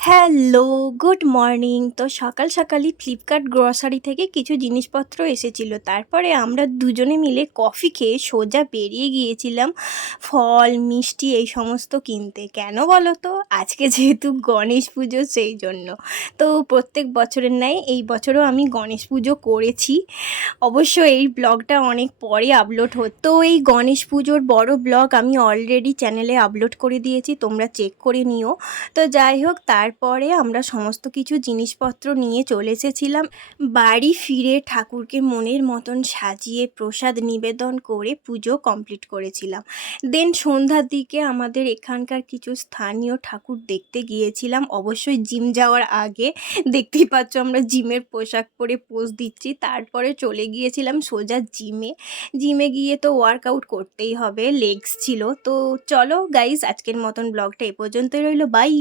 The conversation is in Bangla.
Hello, good morning. তো সকাল সকালই ফ্লিপকার্ট গ্রসারি থেকে কিছু জিনিসপত্র এসেছিল। তারপরে আমরা দুজনে মিলে কফি খেয়ে সোজা বেরিয়ে গিয়েছিলাম ফল, মিষ্টি এই সমস্ত কিনতে। কেন বলো তো? আজকে যেহেতু গণেশ পুজো, সেই জন্য। তো প্রত্যেক বছরের ন্যায় এই বছরও আমি গণেশ পুজো করেছি। অবশ্য এই ব্লগটা অনেক পরে আপলোড হতো। তো এই গণেশ পুজোর বড় ব্লগ আমি অলরেডি চ্যানেলে আপলোড করে দিয়েছি। তোমরা চেক করে নিও। তো যাই হোক তারপরে আমরা সমস্ত কিছু জিনিসপত্র নিয়ে চলে এসেছিলাম। বাড়ি ফিরে ঠাকুরকে মনের মতন সাজিয়ে প্রসাদ নিবেদন করে পুজো কমপ্লিট করেছিলাম। দেন সন্ধ্যার দিকে আমাদের এখানকার কিছু স্থানীয় ঠাকুর দেখতে গিয়েছিলাম। অবশ্যই জিম যাওয়ার আগে দেখতেই পাচ্ছ আমরা জিমের পোশাক পরে পোজ দিচ্ছি। তারপরে চলে গিয়েছিলাম সোজা জিমে। জিমে গিয়ে তো ওয়ার্কআউট করতেই হবে লেগস ছিল। তো চলো গাইস আজকের মতন ব্লগটা এ পর্যন্তই রইল। বাই